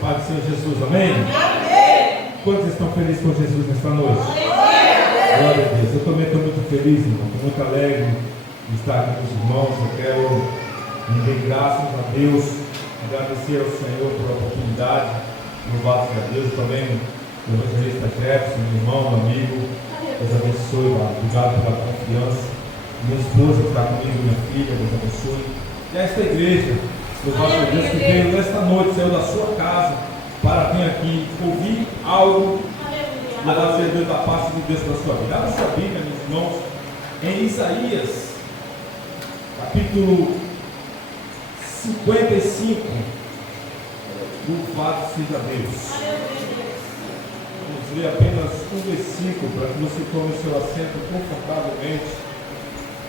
Pai do Senhor Jesus, amém? Amém. Quantos estão felizes com Jesus nesta noite? Glória a Deus. Eu também estou muito feliz, irmão. Estou muito alegre de estar aqui com os irmãos. Eu quero render graças a Deus, agradecer ao Senhor pela oportunidade. Louvado seja Deus. Também o evangelista Jefferson, meu irmão, meu amigo. Deus abençoe, mano. Obrigado pela confiança. Minha esposa que está comigo, minha filha, Deus abençoe. E esta igreja, louvado seja Deus, que veio nesta noite, saiu da sua casa para vir aqui ouvir algo. Louvado seja Deus, da parte de Deus para a sua vida. Abra sua Bíblia, meus irmãos, em Isaías, capítulo 55. Louvado seja Deus. Vamos ler apenas um versículo para que você tome o seu assento confortavelmente.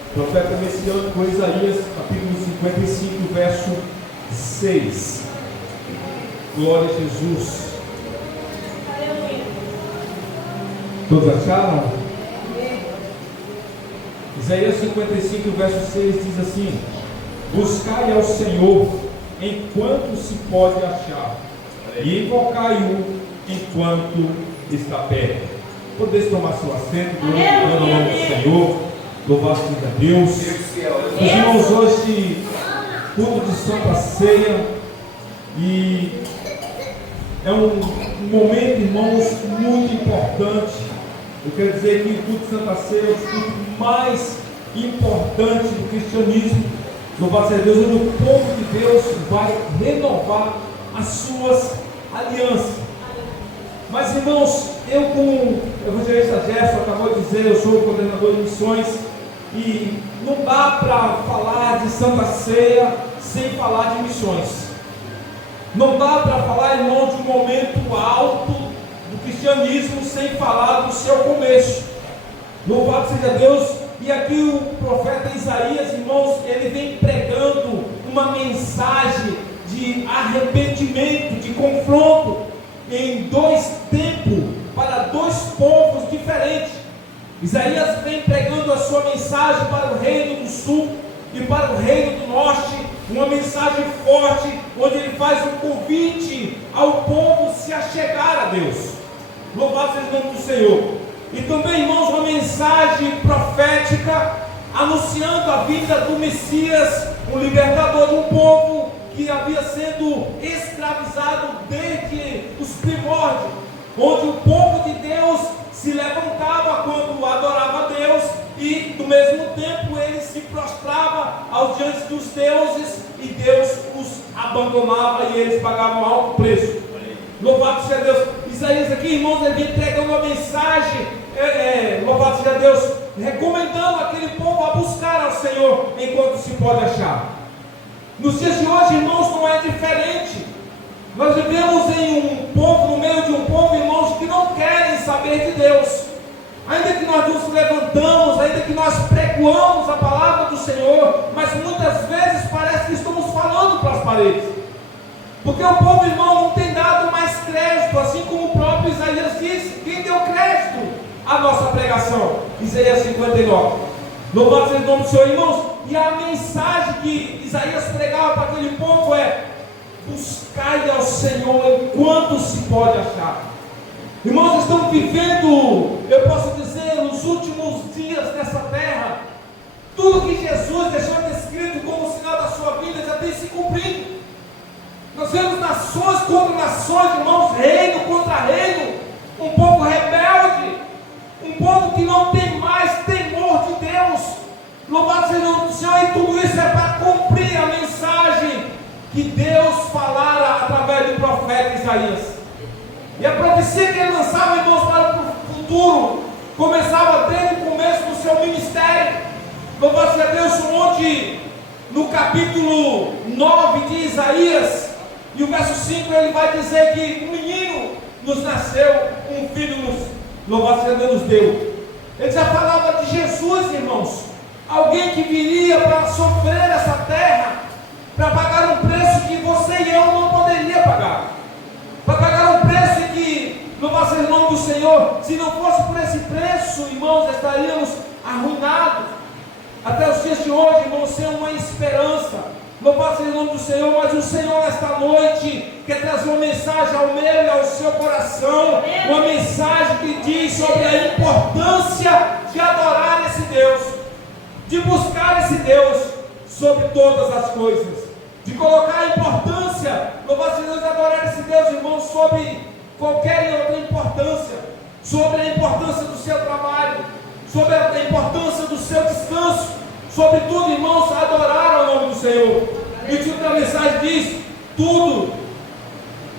O profeta messiânico com Isaías, capítulo 55, verso 6. Glória a Jesus. Todos acharam? Isaías 55, verso 6 diz assim: buscai ao Senhor enquanto se pode achar, e invocai-o enquanto está perto. Podeis tomar seu assento, glorificando o nome do Senhor. Louvado seja Deus. Meus irmãos, hoje, culto de Santa Ceia, e é um momento, irmãos, muito importante. Eu quero dizer que o culto de Santa Ceia é o culto mais importante do cristianismo. Louvado seja Deus, onde o povo de Deus vai renovar as suas alianças. Mas, irmãos, eu, como o evangelista Jefferson acabou de dizer, eu sou o coordenador de missões, e não dá para falar de Santa Ceia sem falar de missões. Não dá para falar, irmão, de um momento alto do cristianismo sem falar do seu começo. Louvado seja Deus. E aqui o profeta Isaías, irmãos, ele vem pregando uma mensagem de arrependimento, de confronto em dois tempos, para dois povos diferentes. Isaías vem pregando a sua mensagem para o reino do sul e para o reino do norte, uma mensagem forte, onde ele faz um convite ao povo se achegar a Deus. Louvado seja o nome do Senhor. E também, irmãos, uma mensagem profética, anunciando a vinda do Messias, o libertador de um povo que havia sido escravizado desde os primórdios, onde o povo de Deus se levantava quando adorava a Deus, e do mesmo tempo ele se prostrava aos diante dos deuses, e Deus os abandonava e eles pagavam alto preço. Louvado seja Deus. Isaías aqui, irmãos, ele vem pregando uma mensagem, louvado seja Deus, recomendando aquele povo a buscar ao Senhor enquanto se pode achar. Nos dias de hoje, irmãos, não é diferente. Nós vivemos em um povo, no meio de um povo, irmãos, que não querem saber de Deus. Ainda que nós nos levantamos, ainda que nós pregoamos a palavra do Senhor, mas muitas vezes parece que estamos falando para as paredes. Porque o povo, irmão, não tem dado mais crédito, assim como o próprio Isaías disse. Quem deu crédito à nossa pregação? Isaías 59. Louvado seja o nome do Senhor, irmãos. E a mensagem que Isaías pregava para aquele povo é: buscai ao Senhor enquanto se pode achar. Irmãos, estamos vivendo, eu posso dizer, nos últimos dias nessa terra. Tudo que Jesus deixou descrito como sinal da sua vida já tem se cumprido. Nós vemos nações contra nações, irmãos, reino contra reino, um povo rebelde, um povo que não tem mais temor de Deus. Louvado seja o nome do Senhor. E tudo isso é para cumprir a mensagem que Deus falara através do profeta Isaías. E a profecia que ele lançava, irmãos, para o futuro, começava desde o começo do seu ministério. Louvado seja Deus, onde no capítulo 9 de Isaías, e o verso 5, ele vai dizer que um menino nos nasceu, um filho louvado seja Deus, nos deu. Ele já falava de Jesus, irmãos, alguém que viria para sofrer essa terra, para pagar um preço que você e eu não poderia pagar, para pagar um preço que, louvado seja o nome do Senhor, se não fosse por esse preço, irmãos, estaríamos arruinados. Até os dias de hoje, irmãos, sem uma esperança. Louvado seja o nome do Senhor. Mas o Senhor, esta noite, quer trazer uma mensagem ao meu e ao seu coração, uma mensagem que diz sobre a importância de adorar esse Deus, de buscar esse Deus sobre todas as coisas, de colocar a importância, louvado seja Deus, de adorar esse Deus, irmãos, sobre qualquer outra importância, sobre a importância do seu trabalho, sobre a importância do seu descanso, sobre tudo, irmãos, adorar o nome do Senhor. E o título da mensagem diz: tudo,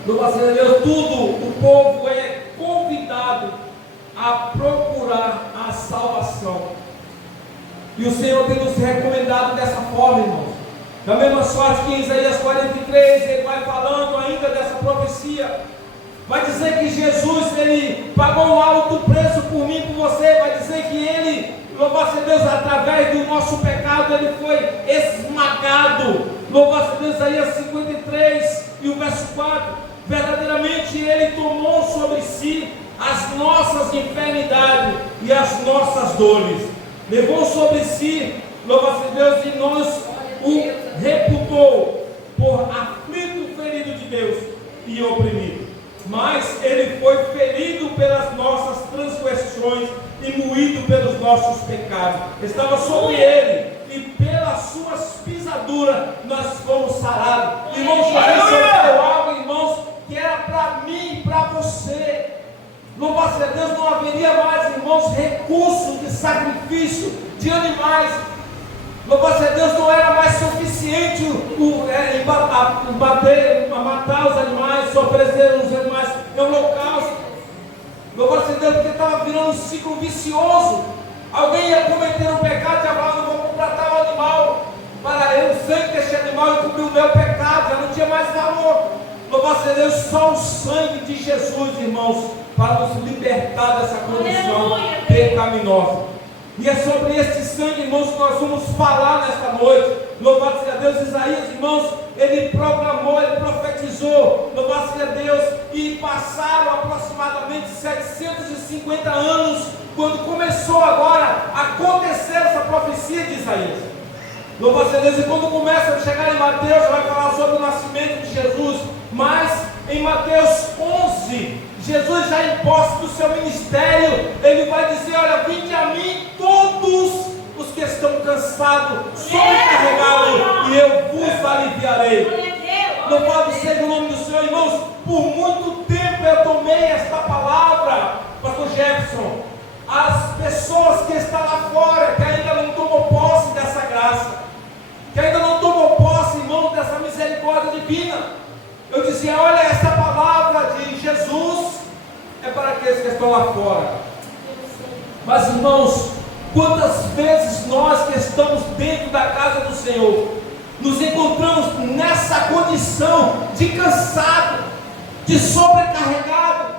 louvado seja Deus, tudo, o povo é convidado a procurar a salvação. E o Senhor tem nos recomendado dessa forma, irmãos. Da mesma sorte que em Isaías 43, ele vai falando ainda dessa profecia. Vai dizer que Jesus, ele pagou um alto preço por mim, por você. Vai dizer que ele, louvado seja Deus, através do nosso pecado, ele foi esmagado. Louvado seja Deus, Isaías 53 e o verso 4. Verdadeiramente ele tomou sobre si as nossas enfermidades e as nossas dores. Levou sobre si, louvado seja Deus, e nós o reputou por aflito, ferido de Deus e oprimido. Mas ele foi ferido pelas nossas transgressões e moído pelos nossos pecados. Estava sobre ele, e pelas suas pisaduras nós fomos sarados. Irmãos, Jesus recebeu algo, irmãos, que era para mim e para você. Louvado seja Deus, não haveria mais, irmãos, recurso de sacrifício de animais. Louvado seja Deus, não era mais suficiente matar os animais, oferecer os animais em holocausto. Louvado seja Deus, porque estava virando um ciclo vicioso. Alguém ia cometer um pecado, já falava: não vou comprar tal animal, para eu, o sangue deste animal encobrir o meu pecado, já não tinha mais valor. Louvado seja Deus, só o sangue de Jesus, irmãos, para nos libertar dessa condição pecaminosa. E é sobre este sangue, irmãos, que nós vamos falar nesta noite. Louvado seja Deus. Isaías, irmãos, ele proclamou, ele profetizou, louvado seja Deus, e passaram aproximadamente 750 anos, quando começou agora a acontecer essa profecia de Isaías. Louvado seja Deus. E quando começa a chegar em Mateus, vai falar sobre o nascimento de Jesus. Mas em Mateus 11, Jesus já em posse do seu ministério, ele vai dizer: olha, vinde a mim todos os que estão cansados, sobrecarregados, e eu vos aliviarei. Louvado seja o nome do Senhor, irmãos. Por muito tempo eu tomei esta palavra, pastor Jefferson. As pessoas que estão lá fora, que ainda não tomam posse dessa graça, que ainda não tomam posse, irmãos, dessa misericórdia divina, eu dizia: olha, essa palavra de Jesus é para aqueles que estão lá fora. Mas, irmãos, quantas vezes nós que estamos dentro da casa do Senhor nos encontramos nessa condição de cansado, de sobrecarregado,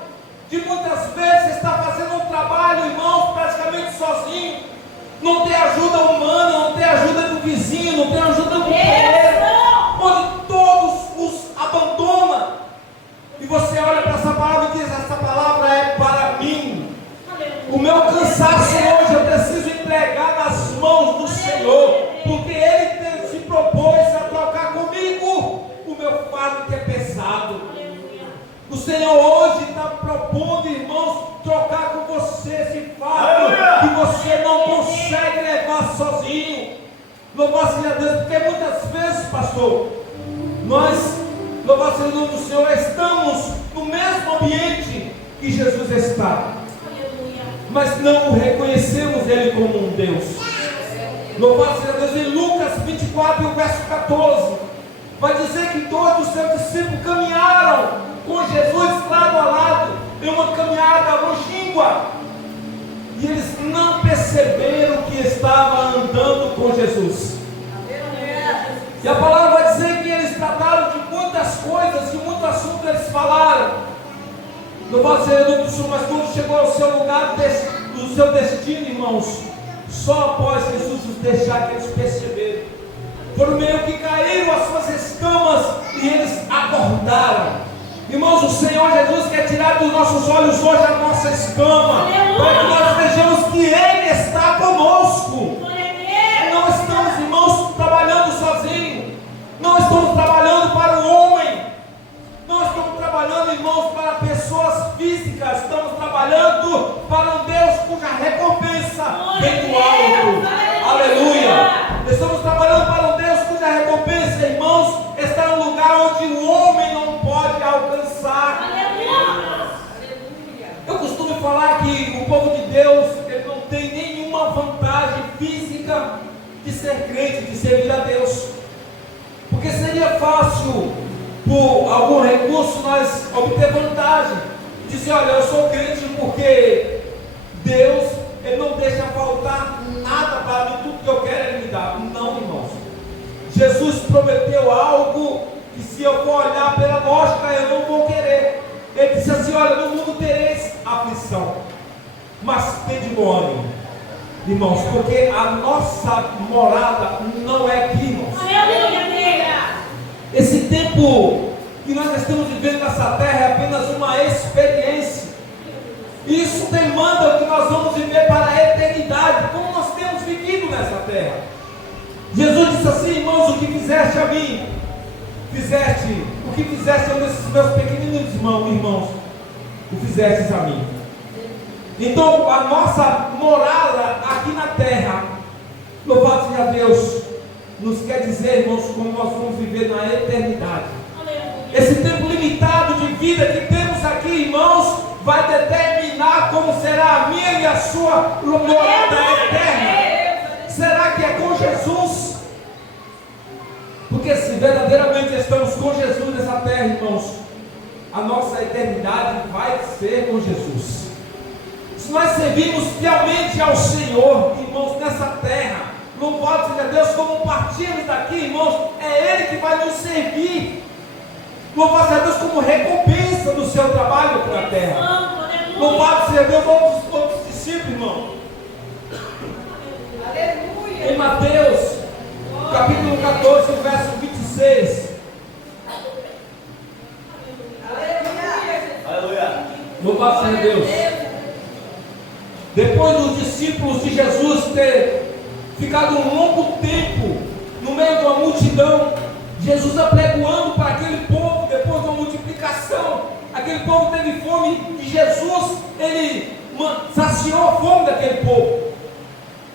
de muitas vezes estar fazendo um trabalho, irmãos, praticamente sozinho, não tem ajuda humana, não tem ajuda do vizinho, não tem ajuda do companheiro, onde todos os abandonam. E você olha para essa palavra e diz: essa palavra é para mim. O meu cansaço hoje eu preciso entregar nas mãos do Senhor, porque Ele se propôs a trocar comigo o meu fardo que é pesado. O Senhor hoje está propondo, irmãos, trocar com você esse fardo que você não consegue levar sozinho. Louvado seja Deus, porque muitas vezes, pastor, nós, louvado seja o nome do Senhor, estamos no mesmo ambiente que Jesus está, mas não reconhecemos Ele como um Deus. Louvado seja Deus. Em Lucas 24, o verso 14, vai dizer que todos os seus discípulos caminharam com Jesus lado a lado, em uma caminhada longínqua, e eles não perceberam que estava andando com Jesus. E a palavra vai dizer que eles trataram de muitas coisas, de muito assunto eles falaram. Louvado seja o nome do Senhor. Mas quando chegou ao seu lugar, do seu destino, irmãos, só após Jesus os deixar que eles perceberam, foram meio que caíram as suas escamas e eles acordaram. Irmãos, o Senhor Jesus quer tirar dos nossos olhos hoje a nossa escama, para que nós vejamos que Ele está conosco. Não estamos, irmãos, trabalhando sozinhos, não estamos trabalhando para o homem, não estamos trabalhando, irmãos, para pessoas físicas, estamos trabalhando para um Deus cuja recompensa vem do alto. Aleluia! Estamos trabalhando para um Deus cuja recompensa, irmãos, está no lugar onde o homem não pode alcançar. Eu costumo falar que o povo de Deus, ele não tem nenhuma vantagem física de ser crente, de servir a Deus, porque seria fácil, por algum recurso, nós obter vantagem, dizer, olha, eu sou crente porque Deus, ele não deixa faltar nada para mim, tudo que eu quero ele me dá. Não, irmãos, Jesus prometeu algo que, se eu for olhar pela lógica, eu não vou querer. Ele disse assim, olha, no mundo tereis aflição, mas tende bom ânimo, irmãos, porque a nossa morada não é aqui, irmãos. Esse tempo que nós estamos vivendo nessa terra é apenas uma experiência. Isso demanda que nós vamos viver para a eternidade, como nós temos vivido nessa terra. Jesus disse assim, irmãos, o que fizeste a mim, o que fizeste a um desses meus pequeninos irmãos, o fizestes a mim. Então, a nossa morada aqui na terra, louvado seja Deus, nos quer dizer, irmãos, como nós vamos viver na eternidade. Esse tempo limitado de vida que temos aqui, irmãos, vai determinar como será a minha e a sua morada eterna. Será que é com Jesus? Porque se verdadeiramente estamos com Jesus nessa terra, irmãos, a nossa eternidade vai ser com Jesus. Se nós servirmos fielmente ao Senhor, irmãos, nessa terra, louvado seja Deus, como partimos daqui, irmãos, é Ele que vai nos servir. Louvado seja Deus como recompensa do seu trabalho aqui na terra. Louvado seja Deus, outros discípulos, irmão. Aleluia. Em Mateus, capítulo 14, verso 26. Aleluia. Louvado seja Deus. Depois dos discípulos de Jesus ter ficado um longo tempo no meio de uma multidão, Jesus apregoando para aquele povo, depois de uma multiplicação, aquele povo teve fome, e Jesus, ele saciou a fome daquele povo.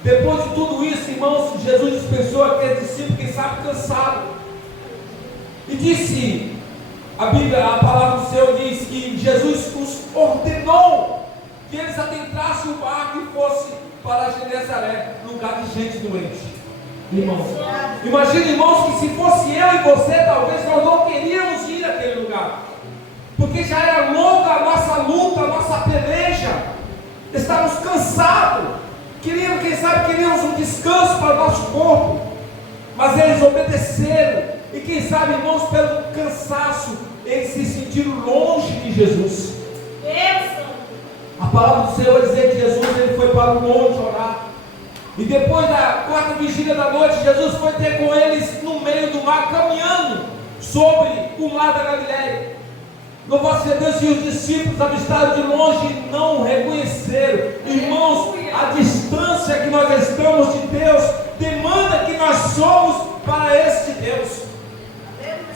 Depois de tudo isso, irmãos, Jesus dispensou aquele discípulo, quem sabe cansado, e disse, a Bíblia, a palavra do Senhor diz que Jesus os ordenou que eles adentrassem o barco e fossem para Genezaré, lugar de gente doente. Irmãos, imagina, irmãos, que se fosse eu e você, talvez nós não queríamos ir àquele lugar, porque já era longa a nossa luta, a nossa peleja, estávamos cansados, queríamos, quem sabe, queríamos um descanso para o nosso corpo, mas eles obedeceram, e quem sabe, irmãos, pelo cansaço, eles se sentiram longe de Jesus. A palavra do Senhor diz que Jesus, ele foi para o monte orar. E depois da quarta vigília da noite, Jesus foi ter com eles no meio do mar, caminhando sobre o mar da Galileia. Louvado seja Deus, e os discípulos avistaram de longe e não o reconheceram. Irmãos, a distância que nós estamos de Deus demanda que nós somos para este Deus.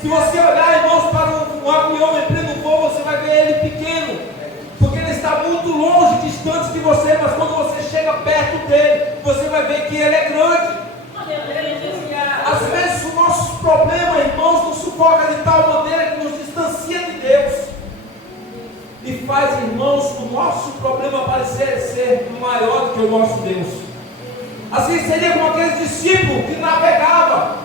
Se você olhar, irmãos, para um avião em pleno voo, você vai ver ele pequeno, porque ele está muito longe, distante de você, mas quando você chega perto dele, você vai ver que ele é grande. Às vezes o nosso problema, irmãos, nos sufoca de tal maneira que nos distancia de Deus, e faz, irmãos, o nosso problema parecer ser maior do que o nosso Deus. Assim seria como aqueles discípulos que navegavam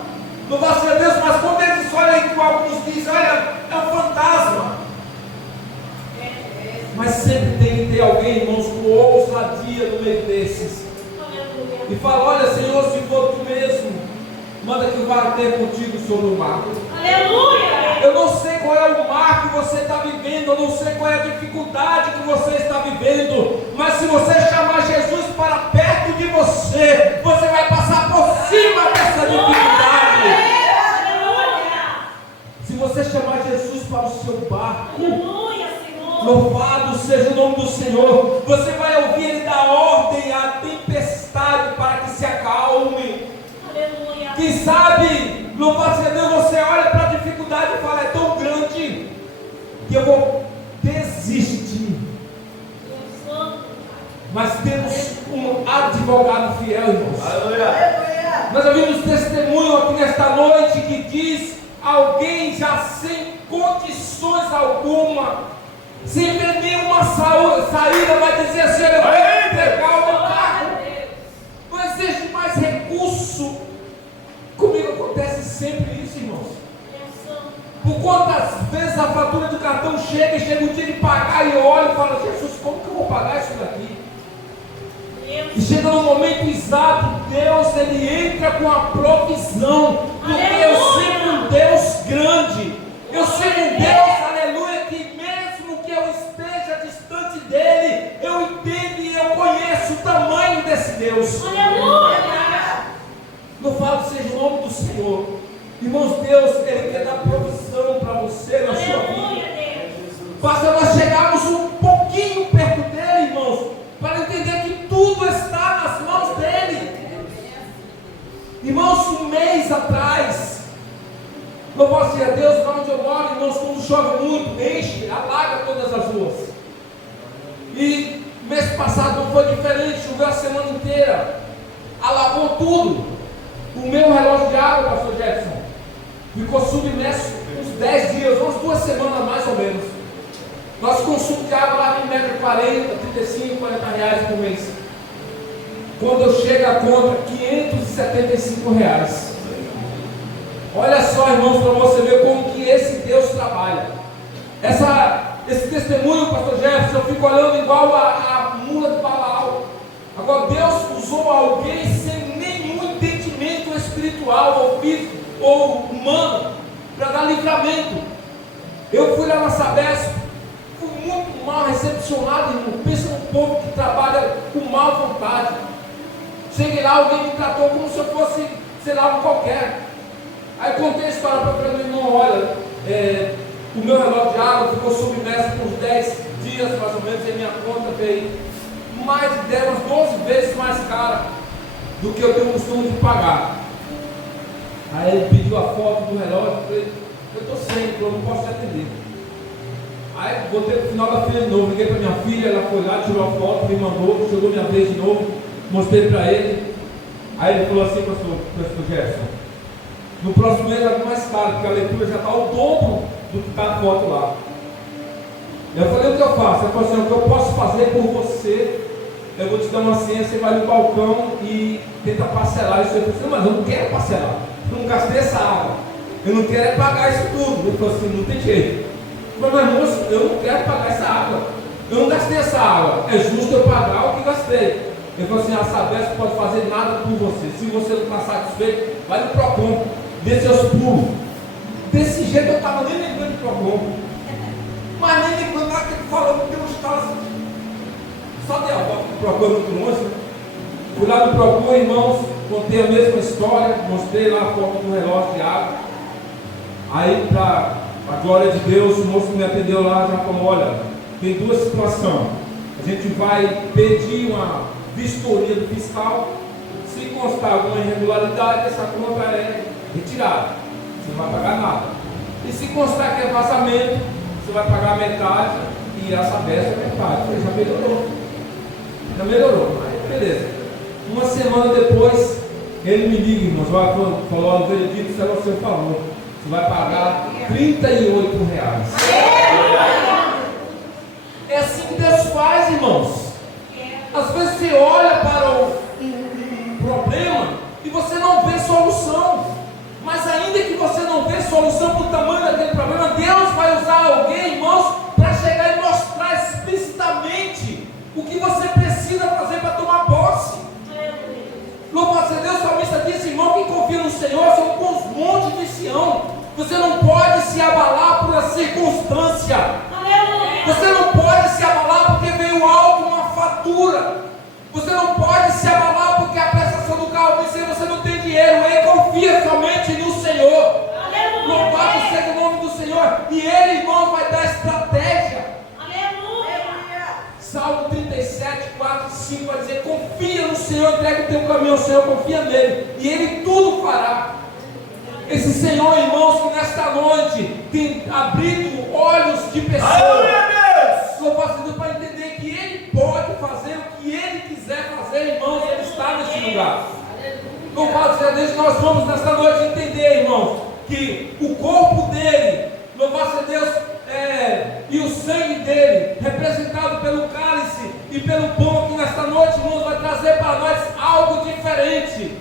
no vosso Deus, mas quando eles olham, como alguns dizem, olha, é um fantasma. Mas sempre tem que ter alguém, irmãos, com ousadia no meio desses, e fala, olha, Senhor, se for tu mesmo, manda que eu vá ter contigo sobre o mar. Aleluia! Eu não sei qual é o mar que você está vivendo, eu não sei qual é a dificuldade que você está vivendo, mas se você chamar Jesus para perto de você, você vai passar por cima dessa dificuldade. Se você chamar Jesus para o seu barco, louvado seja o nome do Senhor, você vai ouvir Ele dar ordem à tempestade para que se acalme. Aleluia. Quem sabe, louvado seja Deus, você olha para a dificuldade e fala, é tão grande, que eu vou desistir. Mas temos um advogado fiel, irmãos. Aleluia. Nós ouvimos testemunho aqui nesta noite que diz: alguém já sem condições alguma, sem ver nenhuma saída, vai dizer assim: eu vou entregar o meu carro. Não existe mais recurso. Comigo acontece sempre isso, irmãos. Por quantas vezes a fatura do cartão chega o dia de pagar e eu olho e falo: Jesus, como que eu vou pagar isso daqui? E chega no momento exato, Deus, Ele entra com a provisão, porque eu sei um Deus grande, eu sei um Deus, aleluia, que mesmo que eu esteja distante dEle, eu entendo e eu conheço o tamanho desse Deus. Aleluia. Louvado seja o nome do Senhor. Irmãos, Deus, Ele quer dar provisão para você na sua vida. Basta nós chegarmos um pouquinho perto dEle, irmãos, para entender que tudo está nas mãos dEle. Irmãos, um mês atrás, louvado seja Deus, lá onde eu moro, irmãos, quando chove muito, enche, alaga todas as ruas. E mês passado não foi diferente, choveu a semana inteira, alagou tudo. O meu relógio de água, pastor Jefferson, ficou submerso uns 10 dias, umas 2 semanas mais ou menos. Nosso consumo de água lá em média 40, 35, 40 reais por mês. Quando eu chego a conta, 575 reais. Olha só, irmãos, para você ver como que esse Deus trabalha. Esse testemunho, pastor Jefferson, eu fico olhando igual a mula de Balaão. Agora, Deus usou alguém sem nenhum entendimento espiritual, ou físico, ou humano, para dar livramento. Eu fui lá na Sabesp, fui muito mal recepcionado, irmão. Pensa num povo que trabalha com má vontade. Cheguei lá, alguém me tratou como se eu fosse, sei lá, um qualquer. Aí contei a história para o meu irmão: olha, o meu relógio de água ficou submerso por uns 10 dias mais ou menos, e a minha conta veio mais de 10, umas 12 vezes mais cara do que eu tenho o costume de pagar. Aí ele pediu a foto do relógio, eu falei: eu estou sem, eu não posso te atender. Aí voltei pro final da fila de novo, liguei para minha filha, ela foi lá, tirou a foto, me mandou, chegou minha vez de novo, mostrei para ele. Aí ele falou assim: pastor Gerson, no próximo mês vai ficar mais caro, porque a leitura já está ao dobro do que está a foto lá. Eu falei: o que eu faço? Ele falou assim: o que eu posso fazer por você, eu vou te dar uma senha, você vai no balcão e tenta parcelar isso. Eu falei assim: mas eu não quero parcelar, eu não gastei essa água, eu não quero pagar isso tudo. Ele falou assim: não tem jeito. Eu falei: mas moço, eu não quero pagar essa água, eu não gastei essa água, é justo eu pagar o que gastei. Ele falou assim: a Sabesp pode fazer nada por você, se você não está satisfeito, vai no Procon, dê seus pulos. Desse jeito eu estava nem lembrando de Procon, mas nem lembrando nada que ele falou, porque eu estava só dei a volta do Procon muito longe, né? Fui lá no Procon, irmãos, contei a mesma história, mostrei lá a foto do relógio de água. Aí, para a glória de Deus, o moço que me atendeu lá já falou: olha, tem duas situações, a gente vai pedir uma vistoria do fiscal, se constar alguma irregularidade, essa conta é retirada, você não vai pagar nada. E se constar que é vazamento, você vai pagar metade e a Sabesp é metade. Já melhorou, aí beleza. Uma semana depois, ele me liga, irmãos, falou: o veredito será o seu favor, você vai pagar R$38. É assim que Deus faz, irmãos. Às vezes você olha para um problema e você não vê solução, mas ainda que você não vê solução para o tamanho daquele problema, Deus vai usar alguém, irmãos, para chegar e mostrar explicitamente o que você precisa fazer para tomar posse. Louvado seja Deus, o salmista disse: irmão, quem confia no Senhor são com os montes de Sião. Você não pode se abalar por uma circunstância, você não pode se abalar porque veio algo, uma fatura, você não pode se abalar porque a prestação do carro venceu, você não tem dinheiro. Ele confia somente no Senhor. Louvado seja o nome do Senhor, e Ele, irmão, vai dar estratégia. Salmo 37, 4 e 5 vai dizer: confia no Senhor, entrega o teu caminho ao Senhor, confia nele, e Ele tudo fará. Esse Senhor, irmãos, que nesta noite tem abrido olhos de pessoas. Louvado seja Deus, para entender que Ele pode fazer o que Ele quiser fazer, irmãos, Ele está neste lugar. Louvado seja Deus, nós vamos nesta noite entender, irmãos, que o corpo dele, louvado seja Deus, e o sangue dele, representado pelo cálice e pelo pão, que nesta noite, irmãos, vai trazer para nós algo diferente.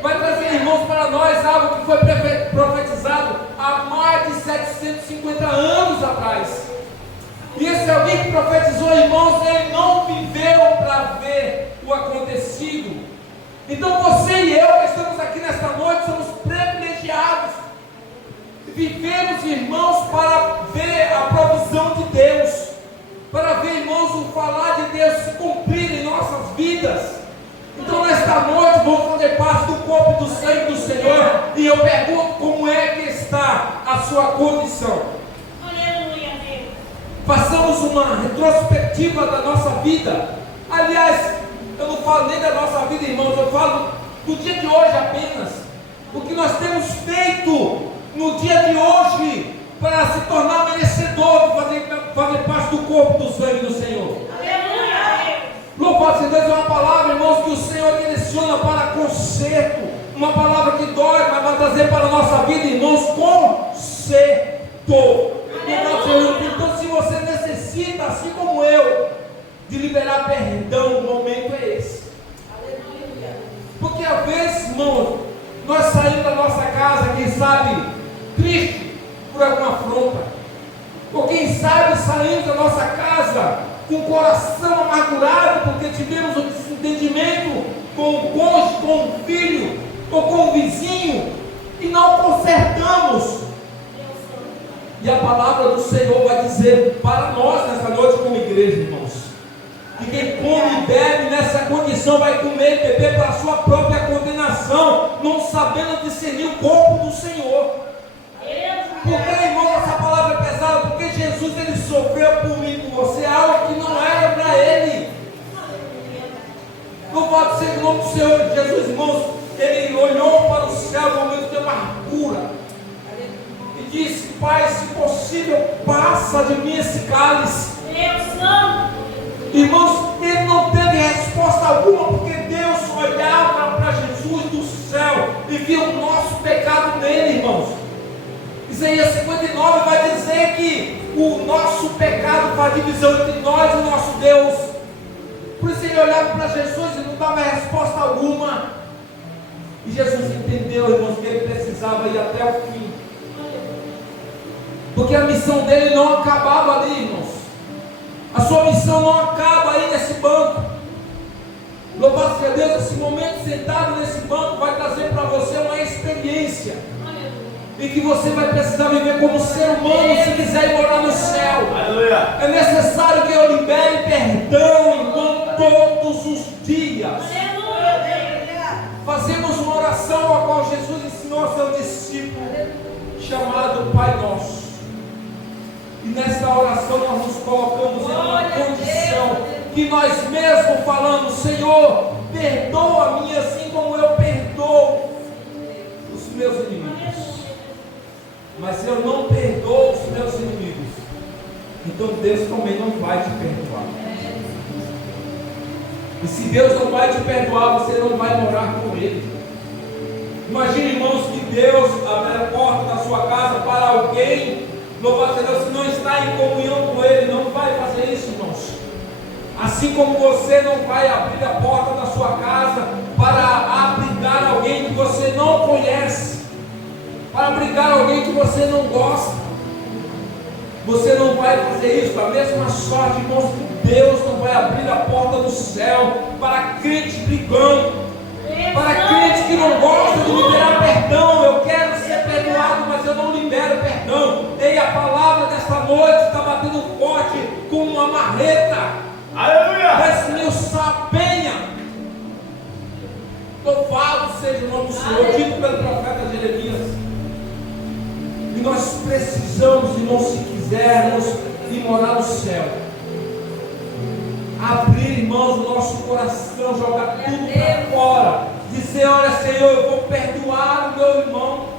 Vai trazer, irmãos, para nós algo que foi profetizado há mais de 750 anos atrás. E esse alguém que profetizou, irmãos, ele não viveu para ver o acontecido. Então você e eu que estamos aqui nesta noite somos privilegiados. Vivemos, irmãos, para ver a provisão de Deus, para ver, irmãos, o falar de Deus se cumprir em nossas vidas. Então nesta noite vamos fazer parte do corpo e do sangue do Senhor. E eu pergunto, como é que está a sua condição? Aleluia, Deus. Façamos uma retrospectiva da nossa vida. Aliás, eu não falo nem da nossa vida, irmãos, eu falo do dia de hoje apenas. O que nós temos feito no dia de hoje para se tornar merecedor de fazer parte do corpo do sangue do Senhor. Aleluia, Deus. Louvado seja Deus, é uma palavra, irmãos, que o Senhor direciona para conserto. Uma palavra que dói, mas vai trazer para a nossa vida, irmãos, conserto. Então, se você necessita, assim como eu, de liberar perdão, o momento é esse. Porque às vezes, irmãos, nós saímos da nossa casa, quem sabe, triste por alguma afronta. Ou quem sabe, saímos da nossa casa com o coração amargurado, porque tivemos um desentendimento com o cônjuge, com o filho, ou com o vizinho, e não consertamos. E a palavra do Senhor vai dizer para nós nessa noite como igreja, irmãos, que quem come e bebe nessa condição vai comer e beber para a sua própria condenação, não sabendo discernir o corpo do Senhor. Porque, irmão, essa palavra é pesada, porque Jesus, ele sofreu por mim e por você algo que não era para ele. Louvado seja o nome do Senhor. Jesus, irmãos, ele olhou para o céu no momento de amargura e disse: Pai, se possível, passa de mim esse cálice. Irmãos, ele não teve resposta alguma, porque Deus olhava para Jesus do céu e viu o nosso pecado nele, irmãos. Isaías 59 vai dizer que o nosso pecado faz divisão entre nós e o nosso Deus. Por isso ele olhava para Jesus e não dava resposta alguma. E Jesus entendeu, irmãos, que ele precisava ir até o fim, porque a missão dele não acabava ali, irmãos. A sua missão não acaba aí nesse banco. Louvado seja Deus, esse momento sentado nesse banco vai trazer para você uma experiência em que você vai precisar viver como ser humano se quiser ir morar no céu. Aleluia. É necessário que eu libere perdão, irmão, todos os dias. Fazemos uma oração a qual Jesus ensinou a seu discípulo, chamado Pai Nosso. E nessa oração nós nos colocamos em uma condição que nós mesmos falamos: Senhor, perdoa-me assim como eu perdoo os meus inimigos. Mas se eu não perdoo os meus inimigos, então Deus também não vai te perdoar. E se Deus não vai te perdoar, você não vai morar com Ele. Imagine, irmãos, que Deus abre a porta da sua casa para alguém, louvado seja Deus, que não está em comunhão com Ele. Não vai fazer isso, irmãos. Assim como você não vai abrir a porta da sua casa para abrigar alguém que você não conhece, para abrigar alguém que você não gosta, você não vai fazer isso. A mesma sorte, irmãos, que Deus não vai abrir a porta do céu para crente brigando, para crente que não gosta de liberar perdão. Eu quero ser perdoado, mas eu não libero perdão. E a palavra desta noite está batendo forte como uma marreta. Aleluia. Parece meu sapenha. Louvado seja o nome do Senhor, dito pelo profeta Jeremias. E nós precisamos, irmãos, se quisermos ir morar no céu, abrir, irmãos, o nosso coração, jogar tudo para fora, dizer: olha, Senhor, eu vou perdoar o meu irmão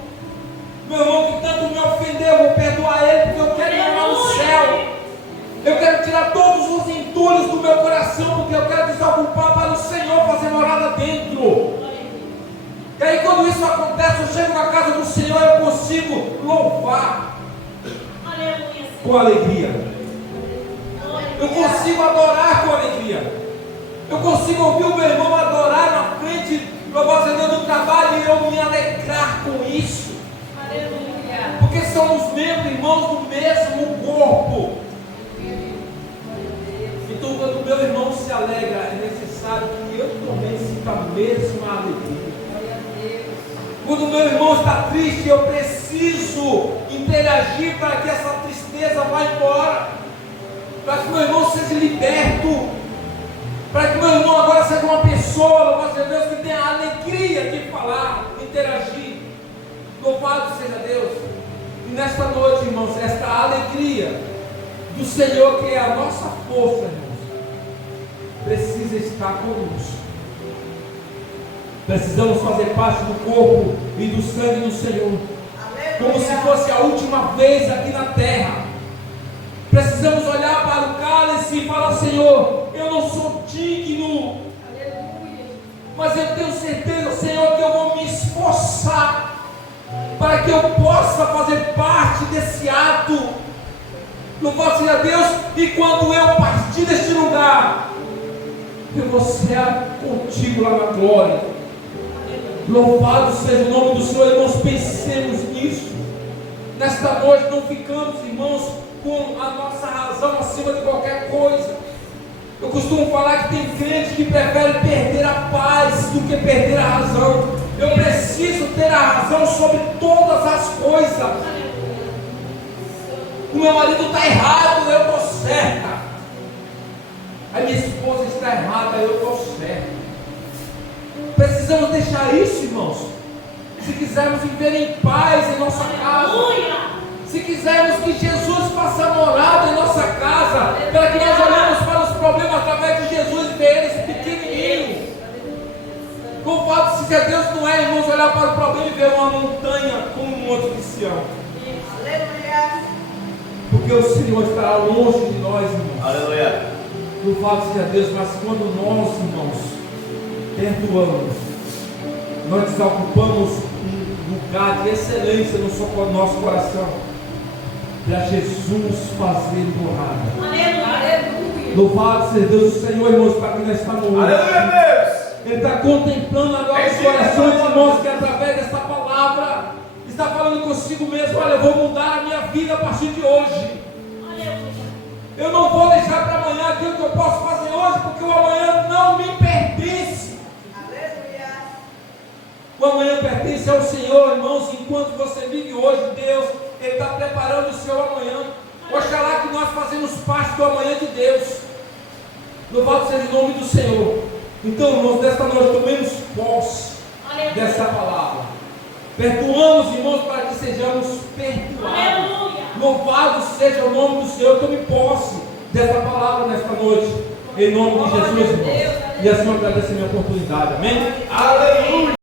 que tanto me ofendeu, eu vou perdoar ele, porque eu quero morar céu. Eu quero tirar todos os entulhos do meu coração, porque eu quero desocupar para o Senhor fazer morada dentro. E aí quando isso acontece, eu chego na casa do Senhor e eu consigo louvar com alegria. Eu consigo adorar com alegria. Eu consigo ouvir o meu irmão adorar na frente, louvado a Deus, do trabalho, e eu me alegrar com isso. Porque somos membros, irmãos, do mesmo corpo. Então quando o meu irmão se alegra, é necessário que eu também sinta a mesma alegria. Quando o meu irmão está triste, eu preciso interagir para que essa tristeza vá embora, para que o meu irmão seja liberto, para que o meu irmão agora seja uma pessoa, louvado seja Deus, que tenha a alegria de falar, de interagir. Louvado seja Deus. E nesta noite, irmãos, esta alegria do Senhor, que é a nossa força, irmãos, precisa estar conosco. Precisamos fazer parte do corpo e do sangue do Senhor, como se fosse a última vez aqui na terra. Precisamos olhar para o cálice e falar: Senhor, eu não sou digno, mas eu tenho certeza, Senhor, que eu vou me esforçar para que eu possa fazer parte desse ato. Louvado seja Deus. E quando eu partir deste lugar, eu vou ser contigo lá na glória. Louvado seja o nome do Senhor. Irmãos, pensemos nisso. Nesta noite não ficamos, irmãos, com a nossa razão acima de qualquer coisa. Eu costumo falar que tem crente que prefere perder a paz do que perder a razão. Eu preciso ter a razão sobre todas as coisas. O meu marido está errado, eu estou certa. A minha esposa está errada, eu estou certa. Precisamos deixar isso, irmãos. Se quisermos viver em paz em nossa casa, se quisermos que Jesus faça morada em nossa casa, para que nós olhemos para os problemas através de Jesus e ver eles pequenininhos. Louvado seja Deus, não é, irmãos, olhar para o problema e ver uma montanha como um monte de Sião. Aleluia. Porque o Senhor estará longe de nós, irmãos. Aleluia. Louvado seja Deus, mas quando nós, irmãos, perdoamos, nós desocupamos um lugar de excelência no nosso coração, para Jesus fazer morada. Aleluia. Louvado seja Deus, o Senhor, irmãos, para quem nós estamos hoje. Aleluia, Deus. Ele está contemplando agora os corações, irmãos, que através dessa palavra está falando consigo mesmo: olha, eu vou mudar a minha vida a partir de hoje. Eu não vou deixar para amanhã aquilo que eu posso fazer hoje, porque o amanhã não me pertence. Aleluia. O amanhã pertence ao Senhor, irmãos. Enquanto você vive hoje, Deus, Ele está preparando o seu amanhã. Oxalá que nós fazemos parte do amanhã de Deus. Louvado seja o nome do Senhor. Então, irmãos, desta noite tomemos posse dessa palavra. Perdoamos, irmãos, para que sejamos perdoados. Louvado seja o nome do Senhor. Tome posse dessa palavra nesta noite, em nome de Jesus, irmãos. E assim eu agradeço a minha oportunidade. Amém? Aleluia.